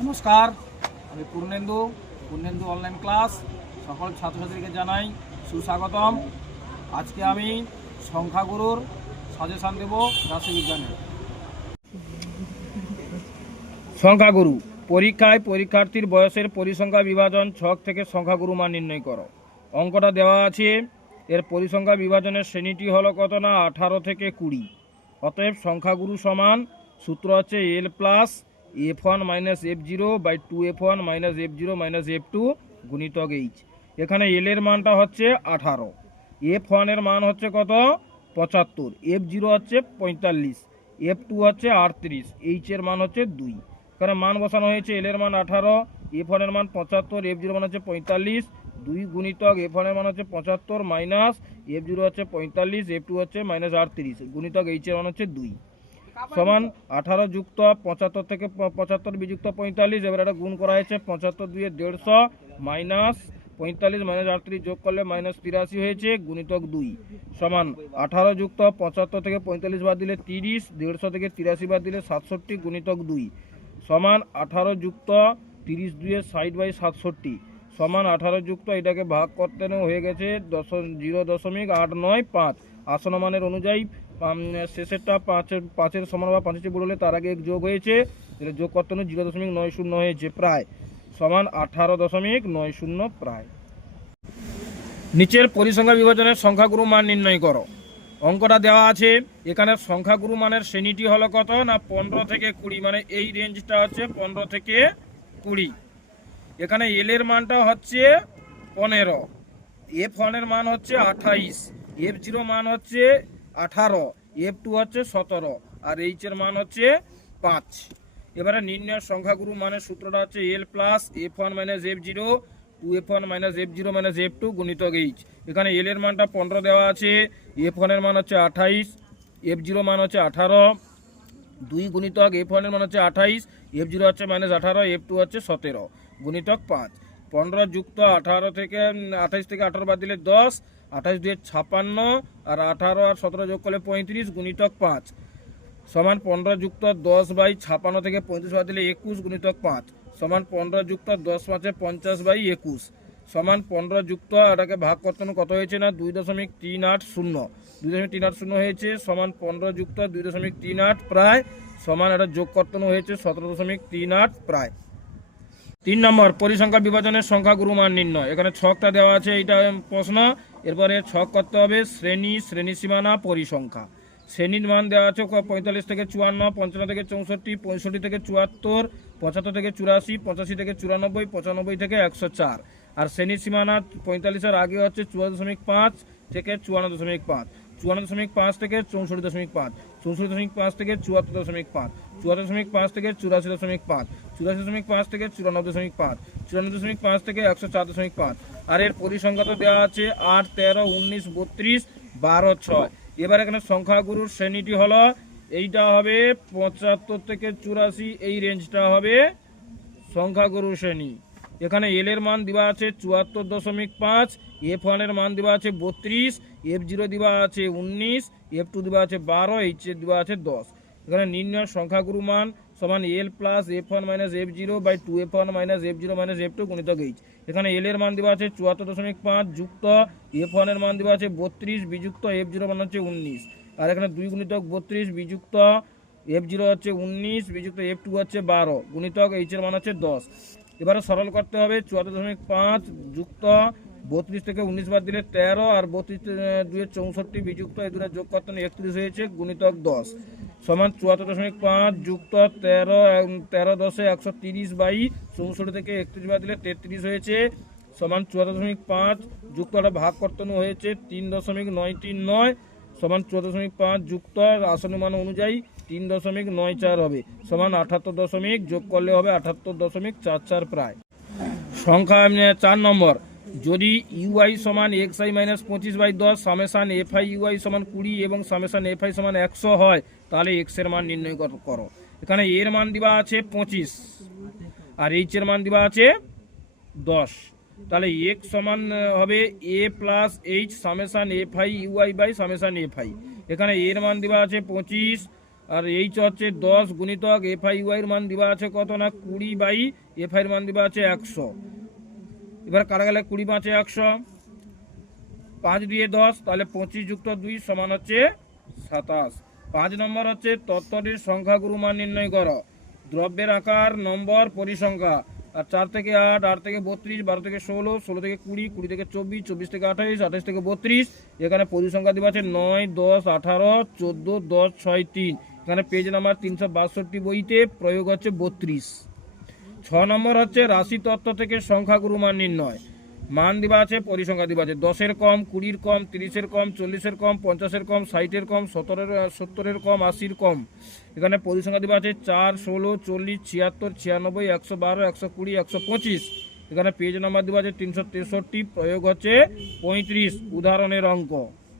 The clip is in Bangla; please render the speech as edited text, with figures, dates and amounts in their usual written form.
নমস্কার, আমি পূর্ণেন্দু অনলাইন ক্লাস সকল ছাত্রছাত্রীকে জানাই সুস্বাগতম। আজকে আমি সংখ্যাগুরুর সাজেশান দেব রাশিবিজ্ঞানে। সংখ্যাগুরু পরীক্ষায় পরীক্ষার্থীর বয়সের পরিসংখ্যা বিভাজন ছক থেকে সংখ্যাগুরু মান নির্ণয় করো। অঙ্কটা দেওয়া আছে, এর পরিসংখ্যা বিভাজনের শ্রেণীটি হলো কত না 18 থেকে 20। অতএব সংখ্যাগুরু সমান সূত্র হচ্ছে L plus f1 minus f0 by 2f1 minus f0 minus f2 গুণিতক এইচ। এখানে এল এর মানটা হচ্ছে 18, f1 এর মান হচ্ছে কত 75, f0 হচ্ছে 45, f2 হচ্ছে 38, এইচ এর মান হচ্ছে 2। এখানে মান বসানো হয়েছে, এল এর মান 18, f1 এর মান 75, f0 মান হচ্ছে 45, 2 গুণিতক f1 এর মান হচ্ছে 75 মাইনাস f0 হচ্ছে 45, f2 হচ্ছে মাইনাস 38 গুণিতক এইচ এর মান হচ্ছে 2 সমান 18 যুক্ত 75 থেকে 75 বিযুক্ত 45। এবার এটা গুণ করা হয়েছে, 75 2 150 মাইনাস 45 মাইনাস 38 যোগ করলে মাইনাস 83 হয়েছে গুণিতক 2 সমান 18 যুক্ত 75 থেকে 45 বাদ দিলে 30, 150 থেকে 83 বাদ দিলে 67 গুণিতক 2 সমান 18 যুক্ত 30 2 60/67 সমান 18 যুক্ত এটাকে ভাগ করতে হয়ে গেছে 0.895। আসন্ন মানের অনুযায়ী শেষেরটা 5-এর সমান বা 5 বলে হলে তার আগে এক যোগ হয়েছে, এটা যোগ করতে 0.90 হয়েছে প্রায় সমান 18.90 প্রায়। নিচের পরিসংখ্যা বিভাজনের সংখ্যাগুরু মান নির্ণয় করো। অঙ্কটা দেওয়া আছে, এখানে সংখ্যাগুরু মানের শ্রেণীটি হলো কত না 15 থেকে 20, মানে এই রেঞ্জটা হচ্ছে 15 থেকে 20। এখানে এল এর মানটা হচ্ছে 15, f1 এর মান হচ্ছে 28, f0 মান হচ্ছে 18, f2 হচ্ছে 17 আর এইচ এর মান হচ্ছে 5। এবারে নির্ণয় সংখ্যাগুরু মানের সূত্রটা হচ্ছে L plus f1 minus f0 2f1 minus f0 minus f2 গুণিতক এইচ। এখানে এল এর মানটা 15 দেওয়া আছে, f1 এর মান হচ্ছে 28, f0 মান হচ্ছে 18, 2 গুণিতক f1 এর মান হচ্ছে 28, f0 হচ্ছে মাইনাস 18, f2 হচ্ছে 17 গুণিতক 5। 15 যুক্ত 18 থেকে 28 থেকে 18 বাদ দিলে 10, 28 2 56 আর 18 আর 17 যোগ করলে 35 গুণিতক 5 সমান 15 যুক্ত 10/56 থেকে 35 বাদ দিলে 21 গুণিতক 5 সমান 15 যুক্ত 10 5 50/21 সমান 15 যুক্ত এটাকে ভাগ করতে কত হয়েছে না 2.380, 2.380 হয়েছে সমান 15 যুক্ত 2.38 প্রায় সমান এটা যোগ করতে হয়েছে 17.38 প্রায়। 3 নম্বর পরিসংখ্যা বিভাজনের সংখ্যাগুরু মান নির্ণয়। এখানে ছকটা দেওয়া আছে, এইটা প্রশ্ন। এরপরে ছক করতে হবে শ্রেণী সীমানা পরিসংখ্যা। শ্রেণীর মান দেওয়া আছে 45 থেকে 54, 55 থেকে 64, 65 থেকে 74, 75 থেকে 84, 85 থেকে 94, 95 থেকে 104। আর শ্রেণীর সীমানা 45-এর আগে হচ্ছে 74.5 থেকে 54.5, 54.5 থেকে 64.5, 64.5 থেকে 74.5, 74.5 থেকে 84.5, 84.5 থেকে 94.5, 94.5 থেকে 104.5। আর এর পরিসংখ্যা তো দেওয়া আছে 8, 13, 19, 32, 12, 6। এবার এখানে সংখ্যাগুরুর শ্রেণীটি হলো এইটা হবে 75 থেকে 84, এই রেঞ্জটা হবে সংখ্যাগুরু শ্রেণী। এখানে এল এর মান দেওয়া আছে 74.5, f1 এর মান দেওয়া আছে 32, f0 দেওয়া আছে 19, f2 দেওয়া আছে 12, এইচ এর দেওয়া আছে 10। এখানে নির্ণয় সংখ্যাগুরু মান সমান L plus f1 minus f0 by 2f1 minus f0 minus f2 গুণিতক এইচ। এখানে এল এর মান দেওয়া আছে 74.5 যুক্ত f1 এর মান দেওয়া আছে 32 বিযুক্ত f0 মান হচ্ছে 19 আর এখানে 2 গুণিতক 32 বিযুক্ত f0 হচ্ছে 19 বিযুক্ত f2 হচ্ছে 12 গুণিতক এইচ এর মান হচ্ছে 10। এবারে সরল করতে হবে 74.5 যুক্ত 32 থেকে 19 বাদ দিলে 13 আর 32 2 64 বিযুক্ত এই দুটো যোগ করতে 31 হয়েছে গুণিতক 10 সমান 74.5 যুক্ত 13 10 130/64 থেকে 31 বাদ দিলে 33 হয়েছে সমান 74.5 যুক্ত এটা ভাগ করতে হয়েছে 3.939 সমান 14.5 যুক্ত আসন্ন মান অনুযায়ী 3.94 হবে সমান 78 যোগ করলে হবে 78.44 প্রায়। সংখ্যা 4 নম্বর, যদি ইউআই সমান x i minus 25/10 summation FI u i সমান 20 এবং সামেশান এফআই সমান 100 হয় তাহলে এক্স এর মান নির্ণয় করো। এখানে এর মান দেওয়া আছে 25 আর এইচ এর মান দেওয়া আছে 10, তাহলে এক্স সমান হবে A plus H summation FI U I by summation F I. এখানে এর মান দেওয়া আছে 25 আর এইচ হচ্ছে 10 গুণিতক FIY এর মান দেওয়া আছে কত না 20/FI এর মান দেওয়া আছে 100। এবার কাটা গেলে 20 5 100, 5 দিয়ে 10, তাহলে 25 যুক্ত 2 সমান হচ্ছে 27। 5 নম্বর হচ্ছে তত্ত্বটির সংখ্যাগুরু মান নির্ণয় করো। দ্রব্যের আকার, নম্বর, পরিসংখ্যা। আর 4 থেকে 8, 8 থেকে 32, 12 থেকে 16, 16 থেকে 20, 20 থেকে 24, 24 থেকে 28, 28 থেকে 32। এখানে পরিসংখ্যা দেওয়া আছে 9, 10, 18, 14, 10, 6, 3। এখানে পেজ নাম্বার 362 বইতে প্রয়োগ হচ্ছে 32। 6 নম্বর হচ্ছে রাশি তত্ত্ব থেকে সংখ্যাগুরু মান নির্ণয়। মান দেওয়া আছে, পরিসংখ্যা দেওয়া আছে 10-এর কম, 20-এর কম, 30-এর কম, 40-এর কম, 50-এর কম, 60-এর কম, 70-এর কম, 80-এর কম। এখানে পরিসংখ্যা দেওয়া আছে 4, 16, 40, 76, 96, 112, 120, 125। এখানে পেজ নাম্বার দেওয়া আছে 363, প্রয়োগ হচ্ছে 35। উদাহরণের অঙ্ক।